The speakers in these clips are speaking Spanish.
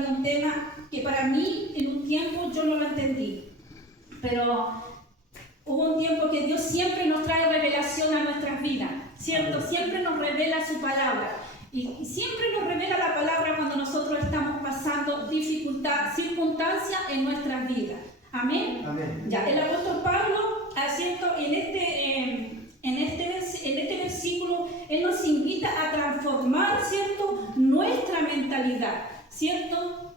hablar de un tema que para mí en un tiempo yo no lo entendí, pero hubo un tiempo que Dios siempre nos trae revelación a nuestras vidas, ¿cierto? Siempre nos revela su palabra y siempre nos revela la palabra cuando nosotros estamos pasando dificultad, circunstancia en nuestras vidas. Amén. Amén. Ya, el apóstol Pablo, ¿cierto? En este versículo, él nos invita a transformar, ¿cierto?, nuestra mentalidad, ¿cierto?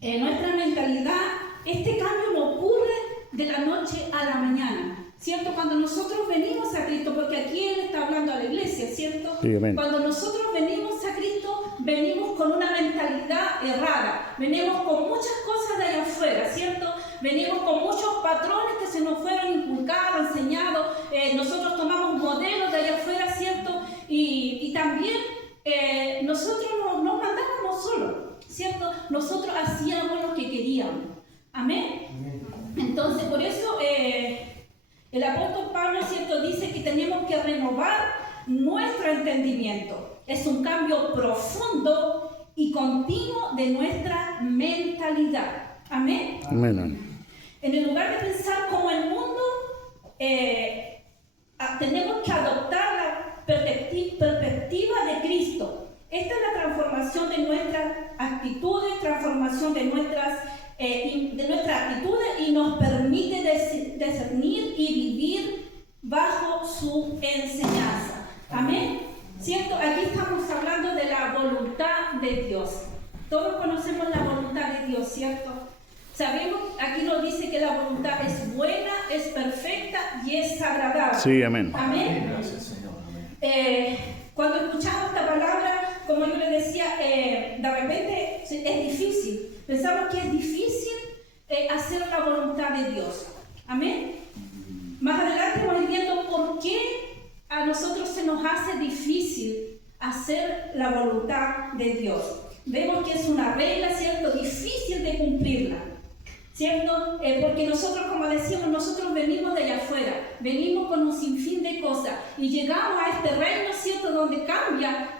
Nuestra mentalidad, este cambio no ocurre de la noche a la mañana, ¿cierto? Cuando nosotros venimos a Cristo, porque aquí él está hablando a la iglesia, ¿cierto? Sí, amén. Cuando nosotros venimos a Cristo, venimos con una mentalidad errada, venimos con muchas cosas de allá afuera, ¿cierto? Venimos con muchos patrones que se nos fueron inculcados, enseñados, nosotros tomamos modelos de allá afuera, ¿cierto? Y también nosotros nos mandábamos solos, ¿cierto? Nosotros hacíamos lo que queríamos. Amén. Entonces, por eso el apóstol Pablo, ¿cierto?, dice que tenemos que renovar nuestro entendimiento. Es un cambio profundo y continuo de nuestra mentalidad. Amén. Amén. En el lugar de pensar como el mundo, tenemos que adoptar la perspectiva de Cristo. Esta es la transformación de nuestras actitudes, transformación de nuestras actitudes y nos permite discernir y vivir bajo su enseñanza. Amén. ¿Cierto? Aquí estamos hablando de la voluntad de Dios. Todos conocemos la voluntad de Dios, ¿cierto? Sabemos, aquí nos dice que la voluntad es buena, es perfecta y es agradable. Sí, amén. Amén. Gracias, Señor. Amén. Cuando escuchamos esta palabra, como yo les decía, de repente es difícil. Pensamos que es difícil hacer la voluntad de Dios. Amén. Más adelante vamos viendo por qué a nosotros se nos hace difícil hacer la voluntad de Dios. Vemos que es una regla, ¿cierto?, difícil de cumplirla, ¿cierto? Porque nosotros, como decíamos, nosotros venimos de allá afuera, venimos con un sinfín de cosas y llegamos a este reino, ¿cierto?, donde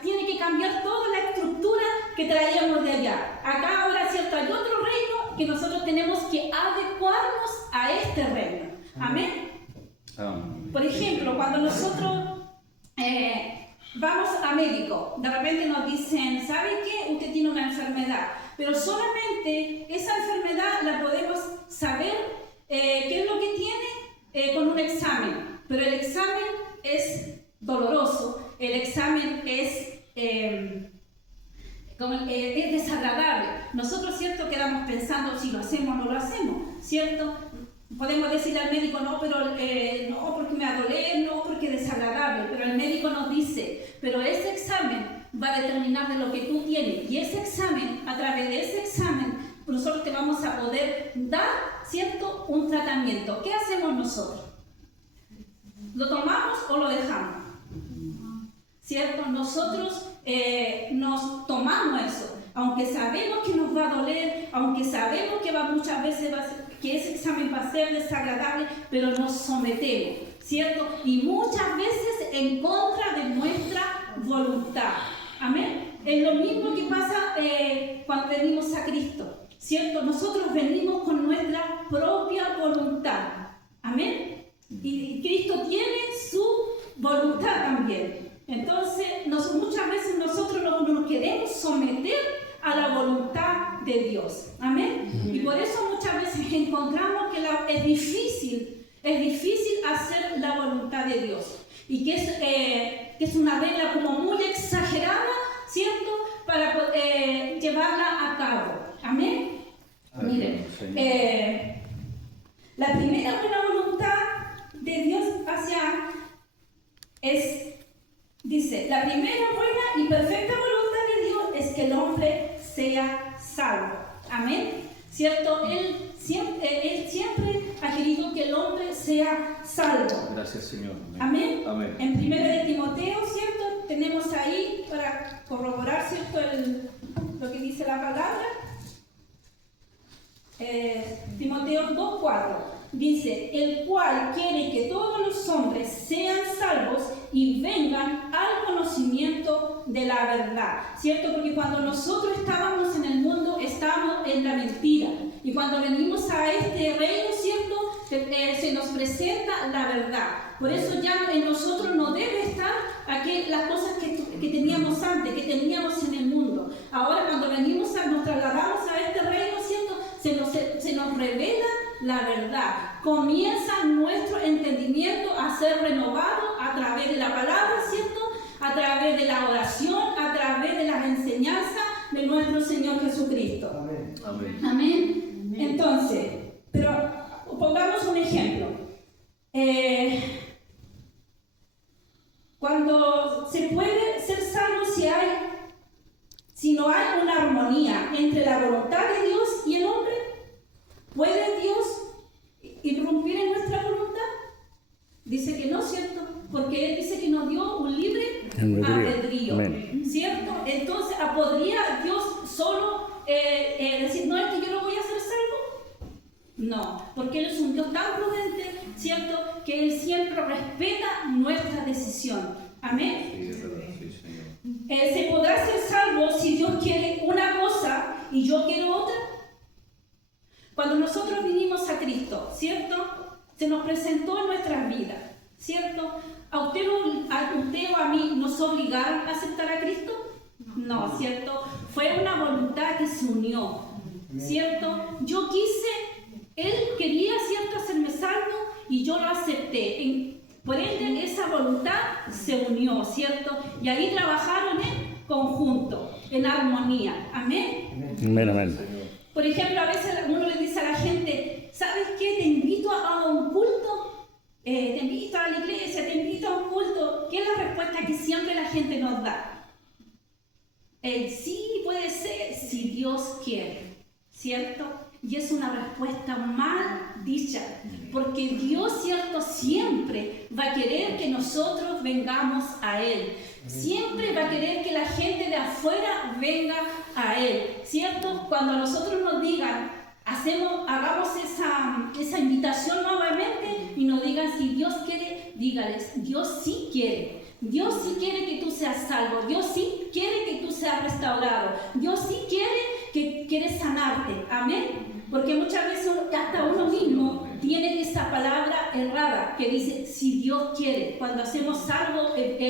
tiene que cambiar toda la estructura que traíamos de allá. Acá ahora, ¿cierto?, hay otro reino que nosotros tenemos que adecuarnos a este reino. Amén. Por ejemplo, cuando nosotros vamos a médico, de repente nos dicen, ¿sabe qué? Usted tiene una enfermedad, pero solamente esa enfermedad la podemos saber qué es lo que tiene con un examen, pero el examen es doloroso, el examen es desagradable. Nosotros, ¿cierto?, quedamos pensando si lo hacemos o no lo hacemos, ¿cierto? Podemos decirle al médico, no, pero no, porque me va a doler, no, porque es desagradable, pero el médico nos dice, pero ese examen va a determinar de lo que tú tienes, y ese examen, a través de ese examen, nosotros te vamos a poder dar, ¿cierto?, un tratamiento. ¿Qué hacemos nosotros? ¿Lo tomamos o lo dejamos? ¿Cierto? Nosotros nos tomamos eso, aunque sabemos que nos va a doler, aunque sabemos que muchas veces que ese examen va a ser desagradable, pero nos sometemos, ¿cierto? Y muchas veces en contra de nuestra voluntad. Amén. Es lo mismo que pasa cuando venimos a Cristo, ¿cierto? Nosotros venimos con nuestra propia voluntad. Amén. Y Cristo tiene su voluntad también. Entonces, muchas veces nosotros no nos queremos someter a la voluntad de Dios. Amén. Y por eso muchas veces encontramos que es difícil hacer la voluntad de Dios. Y que es una regla como muy exagerada, ¿cierto?, para llevarla a cabo. Amén. Miren, la primera buena voluntad de Dios dice, la primera buena y perfecta voluntad de Dios es que el hombre sea salvo. Amén. ¿Cierto? Él siempre ha querido que el hombre sea salvo. Gracias, Señor. Amén. Amén. En 1 de Timoteo, ¿cierto?, tenemos ahí para corroborar, ¿cierto?, lo que dice la palabra. Timoteo 2:4 dice, el cual quiere que todos los hombres sean salvos y vengan al conocimiento de la verdad, ¿cierto? Porque cuando nosotros estábamos en el mundo, estábamos cuando venimos a este reino, ¿cierto? Se nos presenta la verdad. Por eso ya en nosotros no debe estar las cosas que teníamos antes, que teníamos en el mundo. Ahora cuando nos trasladamos a este reino, ¿cierto? Se nos revela la verdad. Comienza nuestro entendimiento a ser renovado a través de la palabra, ¿cierto? A través de la oración, a través de las enseñanzas de nuestro Señor Jesucristo. Amén. Amén. Amén. Entonces, pero pongamos un ejemplo. Cuando se puede ser salvo si no hay una armonía entre la voluntad de Dios y el hombre, ¿puede Dios irrumpir en nuestra voluntad? Dice que no, ¿cierto? Porque Él dice que nos dio un libre albedrío, ¿cierto? Entonces, ¿podría Dios solo decir, no, es que yo no voy a ser salvo? No, porque Él es un Dios tan prudente, ¿cierto? Que Él siempre respeta nuestra decisión. Amén. Sí, es verdad, sí, Señor. ¿Se podrá ser salvo si Dios quiere una cosa y yo quiero otra? Cuando nosotros vinimos a Cristo, ¿cierto? Se nos presentó en nuestras vidas, ¿cierto? ¿A usted o a mí nos obligaron a aceptar a Cristo? No, ¿cierto? Fue una voluntad que se unió, ¿cierto? Yo quise, Él quería, ¿cierto?, hacerme salvo y yo lo acepté. Por ende, esa voluntad se unió, ¿cierto? Y ahí trabajaron en conjunto, en armonía. ¿Amén? Amén, amén. Por ejemplo, a veces uno le dice a la gente, ¿sabes qué? Te invito a un culto, te invito a la iglesia, te invito a un culto. ¿Qué es la respuesta que siempre la gente nos da? Sí, puede ser, si Dios quiere, ¿cierto? Y es una respuesta mal dicha, porque Dios, ¿cierto?, siempre va a querer que nosotros vengamos a Él. Siempre va a querer que la gente de afuera venga a Él, ¿cierto? Cuando a nosotros nos digan, hagamos esa invitación nuevamente y nos digan, si Dios quiere, dígales, Dios sí quiere. Dios sí quiere que tú seas salvo. Dios sí quiere que tú seas restaurado. Dios sí quiere sanarte. Amén. Porque muchas veces hasta uno mismo tiene esa palabra errada que dice, si Dios quiere. Cuando hacemos algo dentro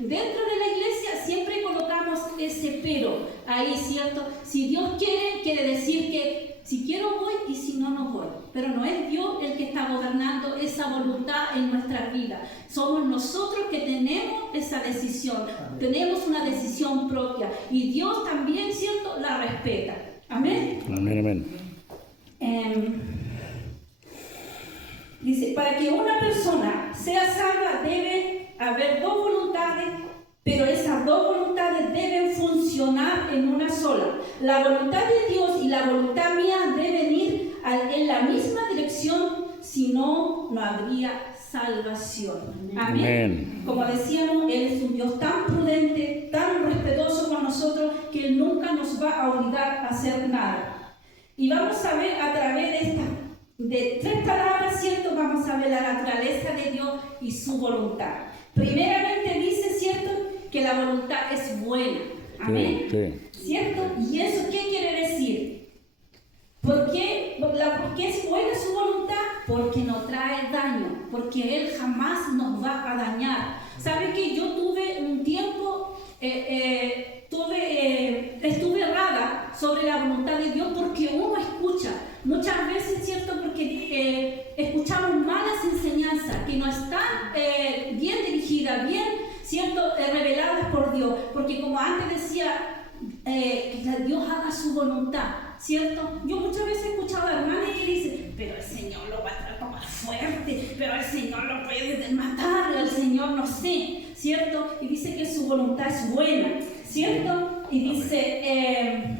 de la iglesia siempre colocamos ese pero ahí, ¿cierto? Si Dios quiere decir que si quiero voy y si no, no voy. Pero no es Dios el que está gobernando esa voluntad en nuestras vidas. Somos nosotros que tenemos esa decisión. Tenemos una decisión propia. Y Dios también, ¿cierto?, la respeta. Amén. Amén, amén. Dice, para que una persona sea salva debe haber dos voluntades, pero esas dos voluntades deben funcionar en una sola. La voluntad de Dios y la voluntad mía deben ir en la misma dirección, si no, no habría salvación. Amén. Amén. Como decíamos, Él es un Dios tan prudente, tan respetuoso con nosotros, que Él nunca nos va a obligar a hacer nada. Y vamos a ver a través de tres palabras, ¿cierto? Vamos a ver la naturaleza de Dios y su voluntad. Primeramente dice, ¿cierto?, que la voluntad es buena. Amén. Sí. ¿Cierto? ¿Y eso qué quiere decir? ¿Por qué es buena su voluntad? Porque no trae daño, porque Él jamás nos va a dañar. ¿Sabe que yo tuve un tiempo, estuve errada sobre la voluntad de Dios? Porque uno escucha muchas veces, ¿cierto?, porque escuchamos malas enseñanzas que no están bien dirigidas, bien, ¿cierto?, reveladas por Dios. Porque como antes decía, que Dios haga su voluntad, ¿cierto? Yo muchas veces he escuchado a hermanas que dicen, pero el Señor lo va a tomar fuerte, pero el Señor lo puede matar, el Señor no sé, ¿cierto? Y dice que su voluntad es buena, ¿cierto? Y dice,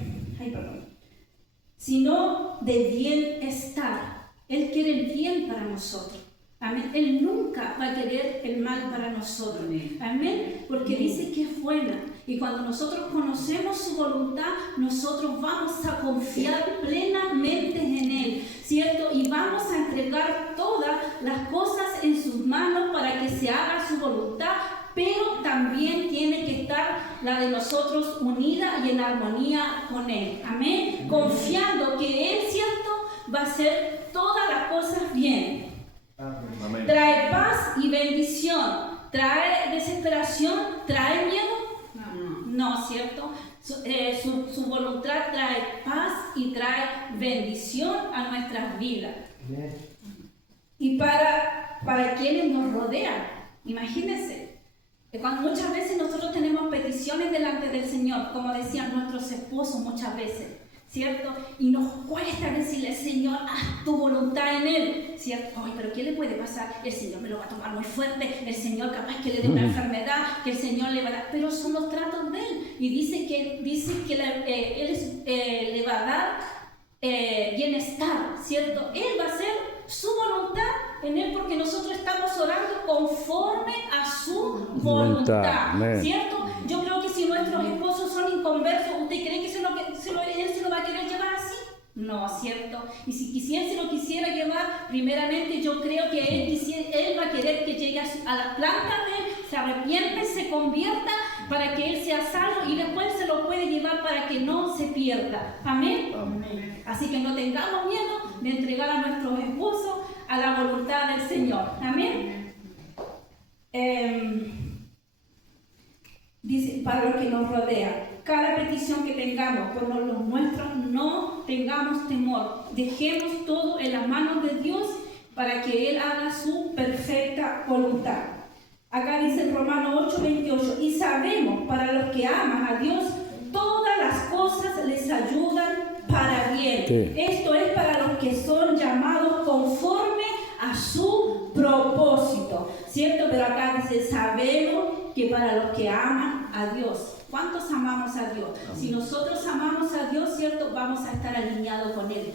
sino de bienestar. Él quiere el bien para nosotros. Amén. Él nunca va a querer el mal para nosotros. Amén. Porque dice que es buena. Y cuando nosotros conocemos su voluntad, nosotros vamos a confiar plenamente en Él, ¿cierto? Y vamos a entregar todas las cosas en sus manos para que se haga su voluntad. Pero también tiene que estar la de nosotros unida y en armonía con Él. Amén. Confiando que Él, ¿cierto?, va a hacer todas las cosas bien. Amén. Trae paz y bendición. ¿Trae desesperación? ¿Trae miedo? No, ¿cierto? Su voluntad trae paz y trae bendición a nuestras vidas. Y para quienes nos rodean, imagínense, muchas veces nosotros tenemos peticiones delante del Señor, como decían nuestros esposos muchas veces, ¿cierto? Y nos cuesta decirle, Señor, haz tu voluntad en Él, ¿cierto? Ay, pero ¿qué le puede pasar? El Señor me lo va a tomar muy fuerte, el Señor capaz que le dé una enfermedad, que el Señor le va a dar, pero son los tratos de Él. Y dice que Él le va a dar bienestar, ¿cierto? Él va a hacer su voluntad en Él porque nosotros estamos orando conforme a su voluntad, ¿cierto? Yo creo que si nuestros esposos son inconversos, ¿usted cree que Él se lo va a querer llevar así? No, ¿cierto? Y si Él se lo quisiera llevar, primeramente yo creo que Él va a querer que llegue a las plantas de Él, se arrepiente, se convierta para que Él sea salvo y después se lo puede llevar para que no se pierda. Amén. Amén. Así que no tengamos miedo de entregar a nuestros esposos a la voluntad del Señor. Amén. Dice, para los que nos rodean, cada petición que tengamos por los nuestros, no tengamos temor. Dejemos todo en las manos de Dios para que Él haga su perfecta voluntad. Acá dice en Romanos 8:28, y sabemos, para los que aman a Dios, todas las cosas les ayudan para bien. Sí. Esto es para los que son llamados conforme a su propósito, ¿cierto? Pero acá dice, sabemos que para los que aman a Dios. ¿Cuántos amamos a Dios? Amén. Si nosotros amamos a Dios, ¿cierto? Vamos a estar alineados con Él.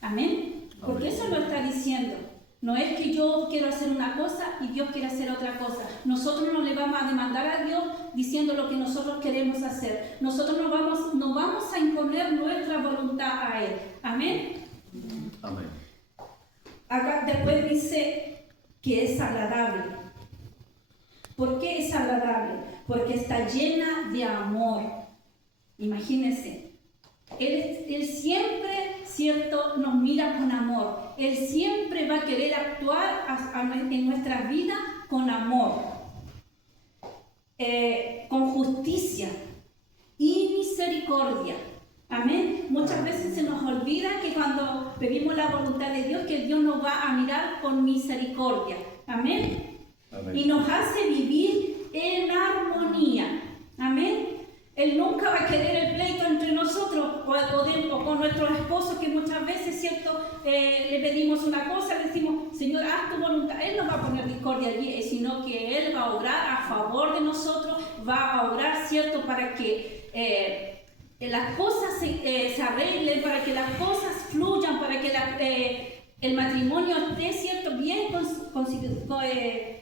Amén. Porque eso lo está diciendo. No es que yo quiero hacer una cosa y Dios quiere hacer otra cosa. Nosotros no le vamos a demandar a Dios diciendo lo que nosotros queremos hacer. Nosotros no vamos a imponer nuestra voluntad a Él. Amén. Amén. Acá después dice que es agradable. ¿Por qué es agradable? Porque está llena de amor. Imagínense. Él siempre, ¿cierto?, nos mira con amor. Él siempre va a querer actuar en nuestra vida con amor, con justicia y misericordia. Amén. Muchas veces se nos olvida que cuando pedimos la voluntad de Dios, que Dios nos va a mirar con misericordia. Amén. Amén. Y nos hace vivir en armonía. Amén. Él nunca va a querer el pleito entre nosotros o con nuestros esposos, que muchas veces, ¿cierto? Le pedimos una cosa, le decimos, Señor, haz tu voluntad. Él no va a poner discordia allí, sino que Él va a obrar a favor de nosotros, va a obrar, ¿cierto?, para que las cosas se arreglen, para que las cosas fluyan, para que el matrimonio esté, ¿cierto?, bien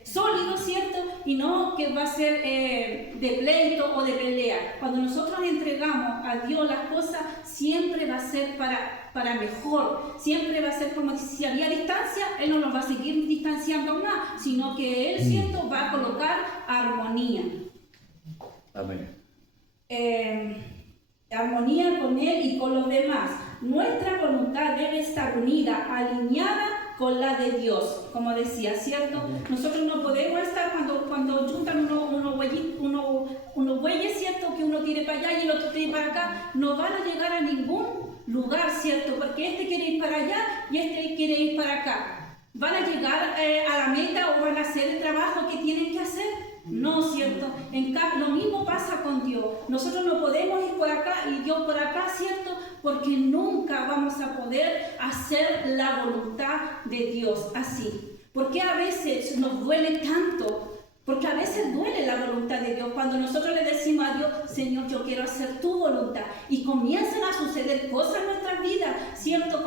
sólido, ¿cierto? Y no que va a ser de pleito o de pelea. Cuando nosotros entregamos a Dios las cosas, siempre va a ser para mejor. Siempre va a ser como si había distancia, Él no nos va a seguir distanciando más, sino que Él, ¿cierto?, va a colocar armonía. Amén. Armonía con Él y con los demás. Nuestra voluntad debe estar unida, alineada con la de Dios, como decía, ¿cierto? Nosotros no podemos estar cuando juntan unos bueyes, ¿cierto?, que uno tire para allá y el otro tire para acá, no van a llegar a ningún lugar, ¿cierto? Porque este quiere ir para allá y este quiere ir para acá. ¿Van a llegar a la meta o van a hacer el trabajo que tienen que hacer? No, ¿cierto? En cambio, lo mismo pasa con Dios. Nosotros no podemos ir por acá y Dios por acá, ¿cierto? Porque nunca vamos a poder hacer la voluntad de Dios así. Porque a veces nos duele tanto, porque a veces duele la voluntad de Dios. Cuando nosotros le decimos a Dios, Señor, yo quiero hacer tu voluntad, y comienzan a suceder cosas en nuestra vida, ¿cierto?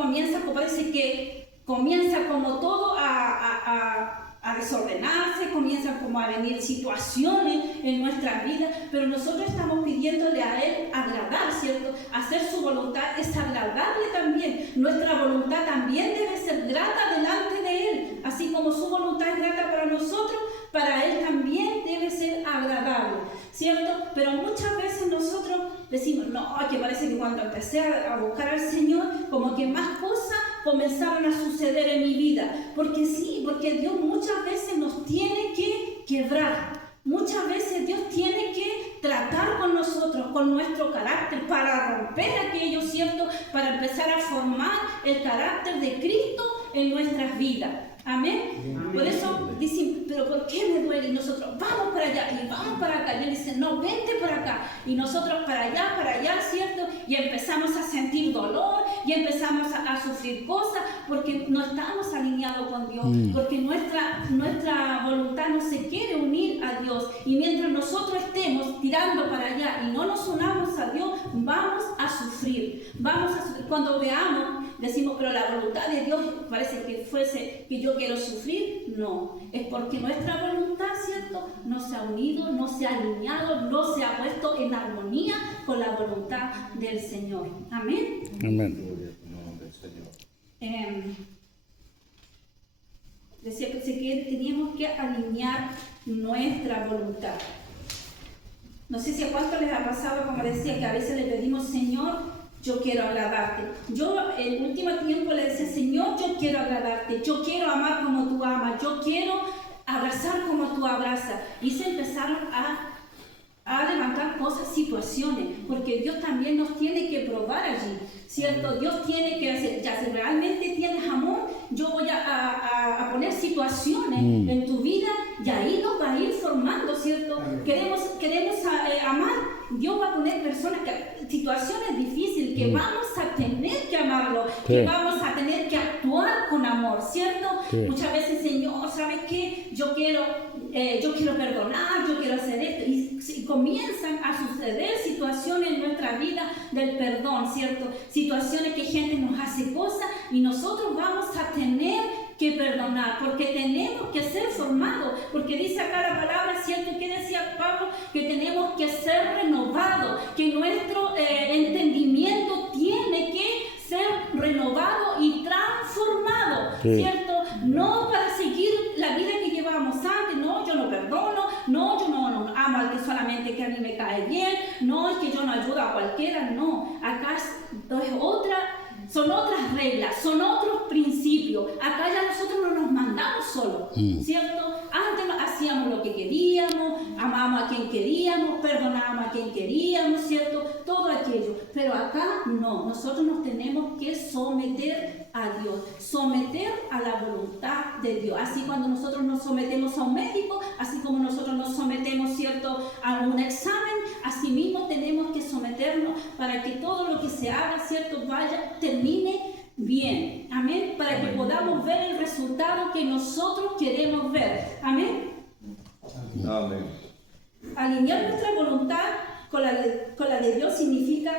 Parece que comienza como todo a desordenarse, comienzan como a venir situaciones en nuestra vida, pero nosotros estamos pidiéndole a Él agradar, ¿cierto? Hacer su voluntad es agradable también. Nuestra voluntad también debe ser grata delante de Él, así como su voluntad es grata para nosotros, para Él también debe ser agradable, ¿cierto? Pero muchas veces nosotros decimos, no, que parece que cuando empecé a buscar al Señor, como que más cosas comenzaron a suceder en mi vida. Porque sí, porque Dios muchas veces nos tiene que quebrar. Muchas veces Dios tiene que tratar con nosotros, con nuestro carácter, para romper aquello, ¿cierto? Para empezar a formar el carácter de Cristo en nuestras vidas. Amén. Por eso dicen, pero ¿por qué me duele? Y nosotros vamos para allá y vamos para acá. Y él dice, no, vente para acá. Y nosotros para allá, ¿cierto? Y empezamos a sentir dolor y empezamos a sufrir cosas porque no estamos alineados con Dios. Porque nuestra voluntad no se quiere unir a Dios. Y mientras nosotros estemos tirando para allá y no nos unamos a Dios, vamos a sufrir. Cuando veamos, decimos, pero la voluntad de Dios parece que fuese que yo quiero sufrir. No, es porque nuestra voluntad, ¿cierto?, no se ha unido, no se ha alineado, no se ha puesto en armonía con la voluntad del Señor. Amén. Amén. Decía que teníamos que alinear nuestra voluntad. No sé si a cuánto les ha pasado, como decía, que a veces le pedimos, Señor, yo quiero agradarte. Yo en el último tiempo le decía, Señor, yo quiero agradarte, yo quiero amar como tú amas, yo quiero abrazar como tú abrazas. Y se empezaron a levantar cosas, situaciones, porque Dios también nos tiene que probar allí, ¿cierto? Dios tiene que hacer, ya si realmente tienes amor, yo voy a poner situaciones en tu vida y ahí nos va a ir formando, ¿cierto? Queremos amar, Dios va a poner situaciones difíciles que vamos a tener que amarlo, que vamos a tener que actuar con amor, ¿cierto? Muchas veces, Señor, ¿sabes qué? Yo quiero perdonar, yo quiero hacer esto, y comienzan a suceder situaciones en nuestra vida del perdón, ¿cierto? Situaciones que gente nos hace cosas y nosotros vamos a tener que perdonar, porque tenemos que ser formados, porque dice acá la palabra, ¿cierto? Que decía Pablo, que tenemos que ser renovados, que nuestro entendimiento tiene que ser renovado y transformado, ¿cierto? No para seguir la vida que llevábamos antes, no, yo no perdono, no, yo no amo al que solamente que a mí me cae bien, no, es que yo no ayudo a cualquiera, no, acá son otras reglas, son otros principios. Acá ya nosotros no nos mandamos solos, ¿cierto? Antes hacíamos lo que queríamos, amábamos a quien queríamos, perdonábamos a quien queríamos, ¿cierto? Todo aquello. Pero acá no, nosotros nos tenemos que someter a Dios, someter a la voluntad de Dios. Así cuando nosotros nos sometemos a un médico, así como nosotros nos sometemos, ¿cierto?, a un examen, así mismo tenemos que someternos para que todo lo que se haga, ¿cierto?, termine bien. Amén. Para que podamos ver el resultado que nosotros queremos ver. Amén. Amén. Alinear nuestra voluntad con la de Dios significa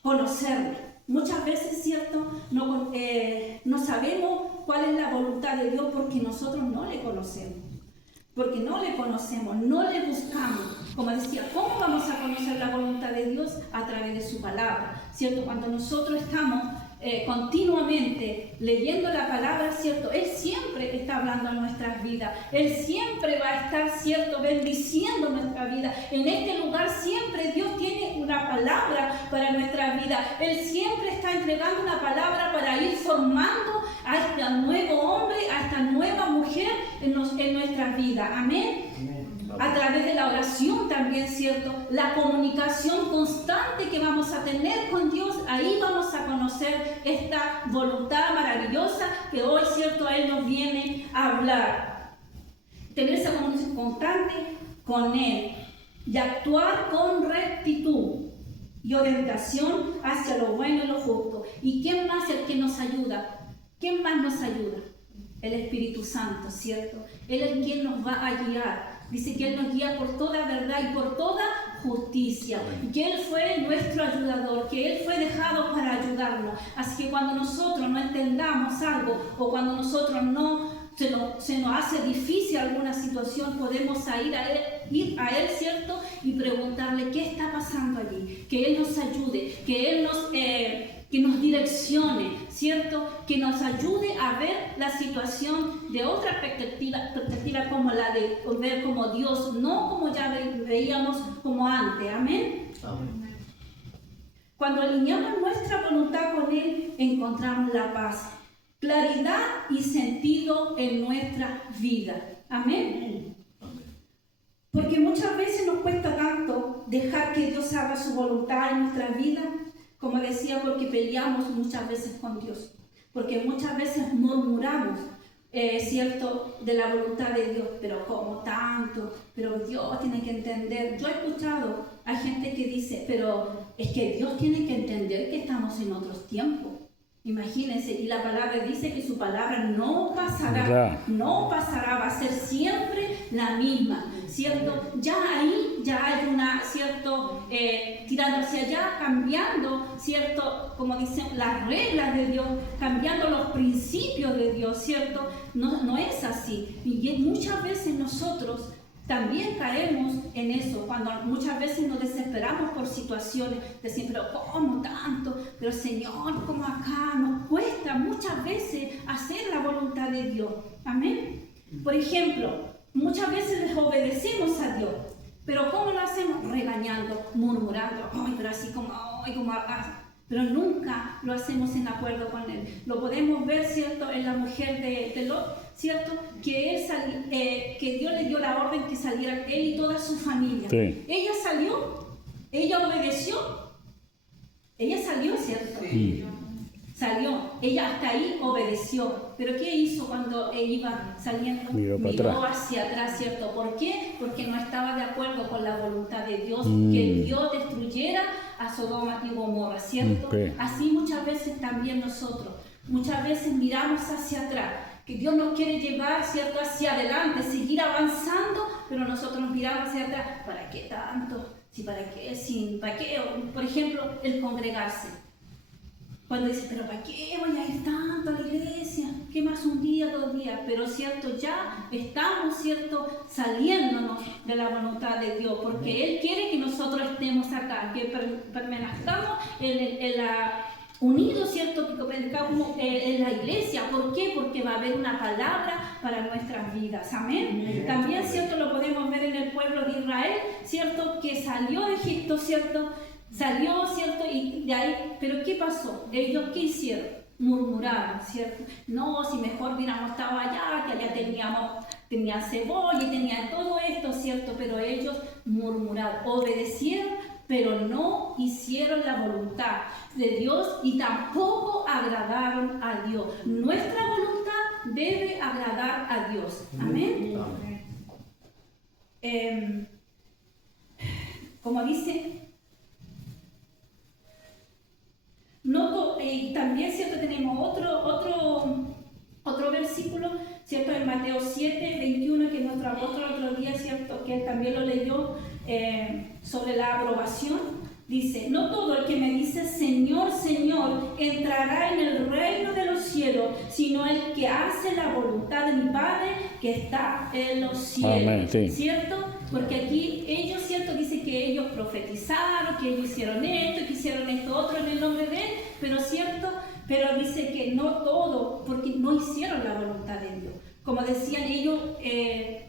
conocerlo. Muchas veces, ¿cierto?, no sabemos cuál es la voluntad de Dios porque nosotros no le conocemos. Porque no le conocemos, no le buscamos. Como decía, ¿cómo vamos a conocer la voluntad de Dios? A través de su palabra, ¿cierto? Cuando nosotros estamos continuamente leyendo la palabra, ¿cierto? Él siempre está hablando en nuestras vidas. Él siempre va a estar, ¿cierto?, bendiciendo nuestra vida. En este lugar siempre Dios tiene una palabra para nuestra vida. Él siempre está entregando una palabra para ir formando a este nuevo hombre, a esta nueva mujer en nuestra vida. Amén. A través de la oración también, ¿cierto? La comunicación constante que vamos a tener con Dios, ahí vamos a conocer esta voluntad maravillosa que hoy, ¿cierto?, Él nos viene a hablar. Tener esa comunicación constante con Él y actuar con rectitud y orientación hacia lo bueno y lo justo. ¿Y quién más es el que nos ayuda? ¿Quién más nos ayuda? El Espíritu Santo, ¿cierto? Él es quien nos va a guiar. Dice que Él nos guía por toda verdad y por toda justicia. Que Él fue nuestro ayudador, que Él fue dejado para ayudarnos. Así que cuando nosotros no entendamos algo o cuando nosotros se nos hace difícil alguna situación, podemos ir a Él, ¿cierto? Y preguntarle qué está pasando allí. Que Él nos ayude, que Él nos direccione, ¿cierto? Que nos ayude a ver la situación de otra perspectiva como la de ver como Dios, no como ya veíamos como antes. Amén. Amén. Cuando alineamos nuestra voluntad con Él, encontramos la paz. claridad y sentido en nuestra vida. Amén. Porque muchas veces nos cuesta tanto dejar que Dios haga su voluntad en nuestra vida, como decía, porque peleamos muchas veces con Dios, porque muchas veces murmuramos, ¿cierto?, de la voluntad de Dios, pero ¿cómo tanto? Pero Dios tiene que entender. Yo he escuchado a gente que dice, pero es que Dios tiene que entender que estamos en otros tiempos. Imagínense, y la palabra dice que su palabra no pasará, no pasará, va a ser siempre la misma, ¿cierto? Ya ahí ya hay una, ¿cierto?, tirando hacia allá, cambiando, ¿cierto?, como dicen, las reglas de Dios, cambiando los principios de Dios, ¿cierto? No es así. Y muchas veces nosotros también caemos en eso, cuando muchas veces nos desesperamos por situaciones, decimos, pero ¿cómo tanto? Pero Señor, ¿cómo acá? Nos cuesta muchas veces hacer la voluntad de Dios. Amén. Por ejemplo, muchas veces desobedecemos a Dios, pero ¿cómo lo hacemos? Regañando, murmurando, ay, pero así como, ay, como, pero nunca lo hacemos en acuerdo con Él. Lo podemos ver, ¿cierto?, en la mujer de Lot, ¿cierto?, que Dios le dio la orden que saliera él y toda su familia. Sí. Ella salió, ella obedeció, ella salió, ¿cierto? Sí. Salió, ella hasta ahí obedeció. Pero ¿qué hizo cuando iba saliendo? Miró hacia atrás, ¿cierto? ¿Por qué? Porque no estaba de acuerdo con la voluntad de Dios, que Dios destruyera a Sodoma y Gomorra, ¿cierto? Así muchas veces también nosotros, muchas veces miramos hacia atrás, que Dios nos quiere llevar, ¿cierto?, hacia adelante, seguir avanzando, pero nosotros miramos hacia atrás. ¿Para qué tanto? ¿Sí, para qué? ¿Sí, para qué? Por ejemplo, el congregarse. Cuando dice, pero ¿para qué voy a ir tanto a la iglesia? ¿Qué más un día, 2 días? Pero cierto, ya estamos, cierto, saliéndonos de la voluntad de Dios, porque Él quiere que nosotros estemos acá, que permanezcamos unidos, cierto, que permanezcamos en la iglesia. ¿Por qué? Porque va a haber una palabra para nuestras vidas. Amén. También, cierto, lo podemos ver en el pueblo de Israel, cierto, que salió de Egipto, cierto, salió, ¿cierto? Y de ahí, pero ¿qué pasó? Ellos, ¿qué hicieron? Murmuraron, ¿cierto? No, si mejor hubiéramos estado allá, que allá tenían cebolla y tenían todo esto, ¿cierto? Pero ellos murmuraron, obedecieron, pero no hicieron la voluntad de Dios y tampoco agradaron a Dios. Nuestra voluntad debe agradar a Dios. Amén. Como dice, y también, ¿cierto?, tenemos otro versículo, ¿cierto?, en Mateo 7, 21, que nuestro apóstol otro día, ¿cierto?, que él también lo leyó, sobre la aprobación. Dice, no todo el que me dice Señor, Señor, entrará en el reino de los cielos, sino el que hace la voluntad de mi Padre que está en los cielos. Amén, sí. ¿Cierto? Porque aquí ellos, ¿cierto?, dice que ellos profetizaron, que ellos hicieron esto, que hicieron esto otro en el nombre de Él, pero ¿cierto? Pero dice que no todo, porque no hicieron la voluntad de Dios. Como decían ellos,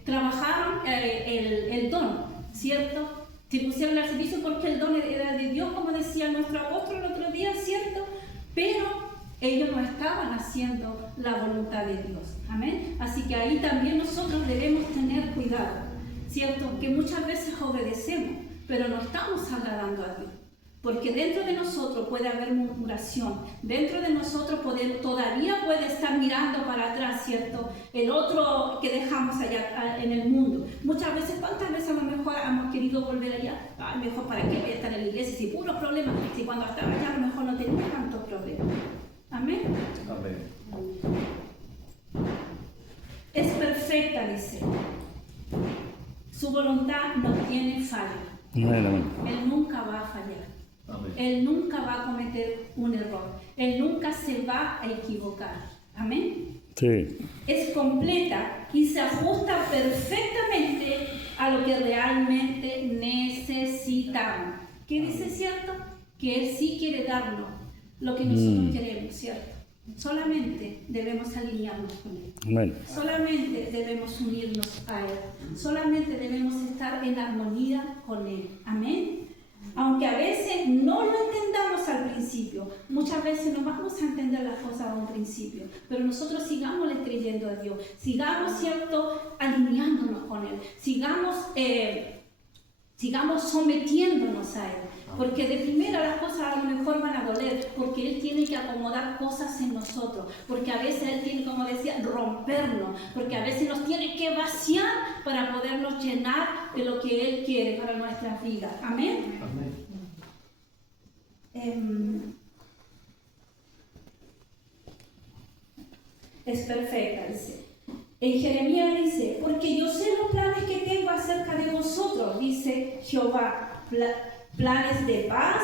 trabajaron el don, ¿cierto? Se pusieron al servicio porque el don era de Dios, como decía nuestro apóstol el otro día, ¿cierto? Pero ellos no estaban haciendo la voluntad de Dios. Amén. Así que ahí también nosotros debemos tener cuidado, ¿cierto? Que muchas veces obedecemos, pero no estamos agradando a Dios. Porque dentro de nosotros puede haber murmuración, dentro de nosotros todavía puede estar mirando para atrás, ¿cierto? El otro que dejamos allá en el mundo. Muchas veces, ¿cuántas veces a lo mejor hemos querido volver allá? Ay, mejor para qué voy a estar en la iglesia, si puros problemas, si cuando estaba allá a lo mejor no tenía tantos problemas. Amén. Amén. Es perfecta, dice. Su voluntad no tiene falla. Él nunca va a fallar. Amén. Él nunca va a cometer un error. Él nunca se va a equivocar. Amén. Sí. Es completa y se ajusta perfectamente a lo que realmente necesitamos. ¿Qué dice, cierto? Que Él sí quiere darnos lo que nosotros queremos, ¿cierto? Solamente debemos alinearnos con Él. Amén. Solamente debemos unirnos a Él. Solamente debemos estar en armonía con Él. Amén. Aunque a veces no lo entendamos al principio, muchas veces no vamos a entender las cosas a un principio, pero nosotros sigámosle creyendo a Dios, sigamos, ¿cierto?, alineándonos con Él, sigamos sometiéndonos a Él, porque de primera las cosas a lo mejor van a doler, porque Él tiene que acomodar cosas en nosotros, porque a veces Él tiene, como decía, rompernos, porque a veces nos tiene que vaciar para podernos llenar de lo que Él quiere para nuestras vidas. Amén. Es perfecta, dice. En Jeremías dice, porque yo sé los planes que tengo acerca de vosotros, dice Jehová, planes de paz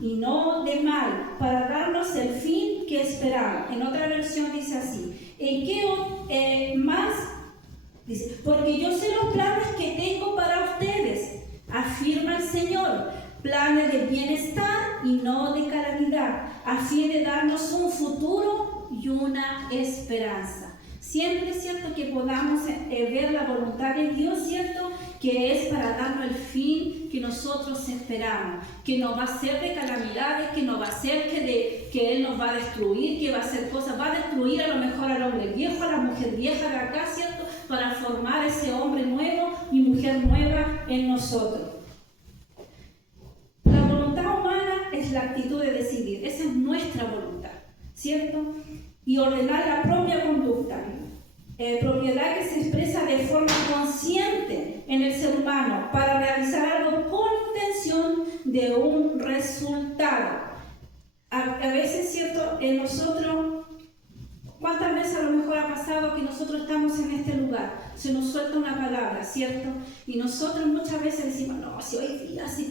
y no de mal, para darnos el fin que esperamos. En otra versión dice así, ¿en qué más? Dice, porque yo sé los planes que tengo para ustedes, afirma el Señor, planes de bienestar y no de calamidad, a fin de darnos un futuro y una esperanza. Siempre es cierto que podamos ver la voluntad de Dios, ¿cierto?, que es para darnos el fin que nosotros esperamos, que no va a ser de calamidades, que no va a ser que Él nos va a destruir, que va a hacer cosas, va a destruir a lo mejor al hombre viejo, a la mujer vieja de acá, ¿cierto?, para formar ese hombre nuevo y mujer nueva en nosotros. La voluntad humana es la actitud de decidir, esa es nuestra voluntad, ¿cierto?, y ordenar la propia conducta. Propiedad que se expresa de forma consciente en el ser humano para realizar algo con intención de un resultado. A veces, ¿cierto?, en nosotros, ¿cuántas veces a lo mejor ha pasado que nosotros estamos en este lugar? Se nos suelta una palabra, ¿cierto? Y nosotros muchas veces decimos, no, si hoy día sí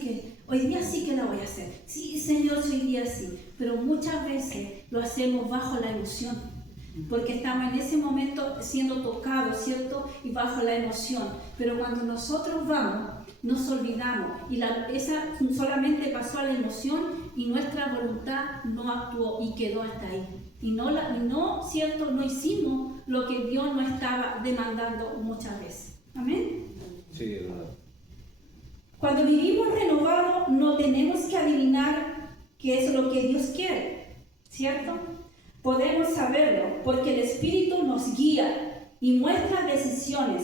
que la voy a hacer. Sí, Señor, si hoy día sí. Pero muchas veces lo hacemos bajo la emoción, porque estamos en ese momento siendo tocados, ¿cierto?, y bajo la emoción. Pero cuando nosotros vamos, nos olvidamos y esa solamente pasó a la emoción y nuestra voluntad no actuó y quedó hasta ahí. Y ¿cierto?, no hicimos lo que Dios nos estaba demandando muchas veces. Amén. Sí, es verdad. Cuando vivimos renovados, no tenemos que adivinar qué es lo que Dios quiere, ¿cierto? Podemos saberlo porque el Espíritu nos guía y nuestras decisiones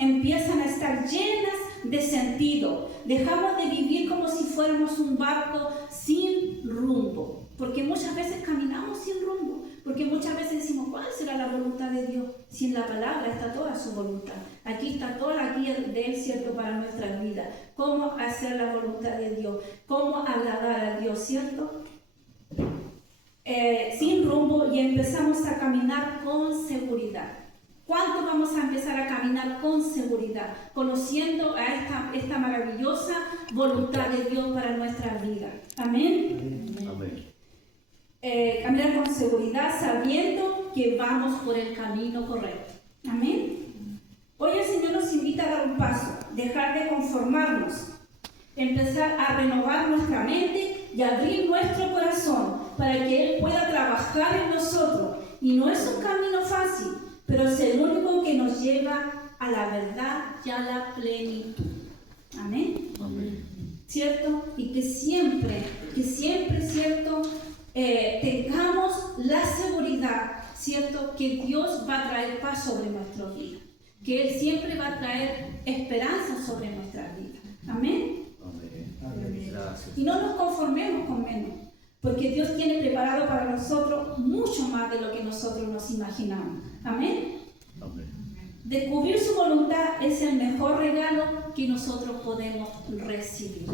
empiezan a estar llenas de sentido. Dejamos de vivir como si fuéramos un barco sin rumbo, porque muchas veces caminamos sin rumbo, porque muchas veces decimos, ¿cuál será la voluntad de Dios? Si en la palabra está toda su voluntad, aquí está toda la guía de Él, ¿cierto?, para nuestras vidas, cómo hacer la voluntad de Dios, cómo agradar a Dios, ¿cierto? Sin rumbo, y empezamos a caminar con seguridad. ¿Cuánto vamos a empezar a caminar con seguridad? Conociendo a esta maravillosa voluntad de Dios para nuestra vida. Amén. Amén. Caminar con seguridad sabiendo que vamos por el camino correcto. Amén. Hoy el Señor nos invita a dar un paso, dejar de conformarnos, empezar a renovar nuestra mente y abrir nuestro corazón para que Él pueda trabajar en nosotros. Y no es un camino fácil, pero es el único que nos lleva a la verdad y a la plenitud. Amén. Amén. ¿Cierto? Y que siempre, ¿cierto?, tengamos la seguridad, ¿cierto?, que Dios va a traer paz sobre nuestros días, que Él siempre va a traer esperanza sobre nuestras vidas. Amén. Amén. Gracias. Y no nos conformemos con menos, porque Dios tiene preparado para nosotros mucho más de lo que nosotros nos imaginamos. Amén. Amén. Descubrir su voluntad es el mejor regalo que nosotros podemos recibir.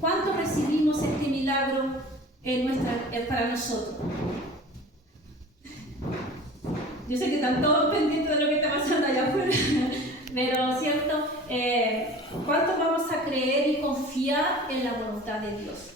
¿Cuánto recibimos este milagro para nosotros? Yo sé que están todos pendientes de lo que está pasando allá afuera, pero ¿cierto? ¿Cuánto vamos a creer y confiar en la voluntad de Dios?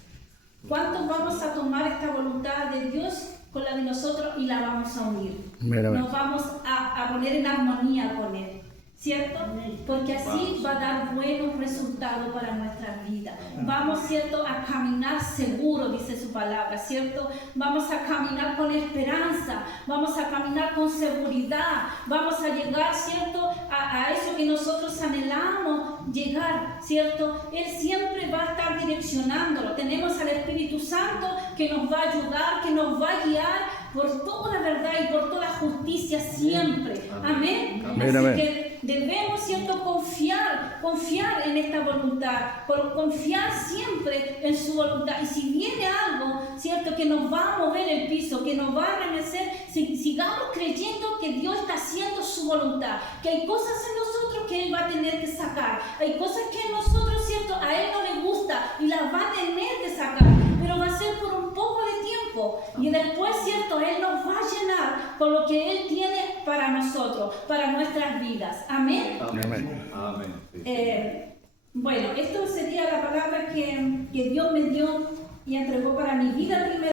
¿Cuánto vamos a tomar esta voluntad de Dios con la de nosotros y la vamos a unir? Nos vamos a poner en armonía con Él, ¿cierto? Porque así va a dar buenos resultados para nuestras vidas. Vamos, ¿cierto?, a caminar seguro, dice su palabra, ¿cierto? Vamos a caminar con esperanza, vamos a caminar con seguridad, vamos a llegar, ¿cierto?, a eso que nosotros anhelamos llegar, ¿cierto? Él siempre va a estar direccionándolo. Tenemos al Espíritu Santo que nos va a ayudar, que nos va a guiar por toda la verdad y por toda justicia siempre. Amén. Amén, Así amén. que debemos, ¿cierto?, confiar en esta voluntad, confiar siempre en su voluntad. Y si viene algo, ¿cierto?, que nos va a mover el piso, que nos va a arremecer, sigamos creyendo que Dios está haciendo su voluntad, que hay cosas en nosotros que Él va a tener que sacar, hay cosas que en nosotros, ¿cierto?, a Él no le gusta y las va a tener que sacar, pero va a ser por un poco de tiempo y después, ¿cierto?, Él nos va a llenar con lo que Él tiene para nosotros, para nuestras vidas. Amén. Amén. Amén. Bueno, esto sería la palabra que Dios me dio y entregó para mi vida primero.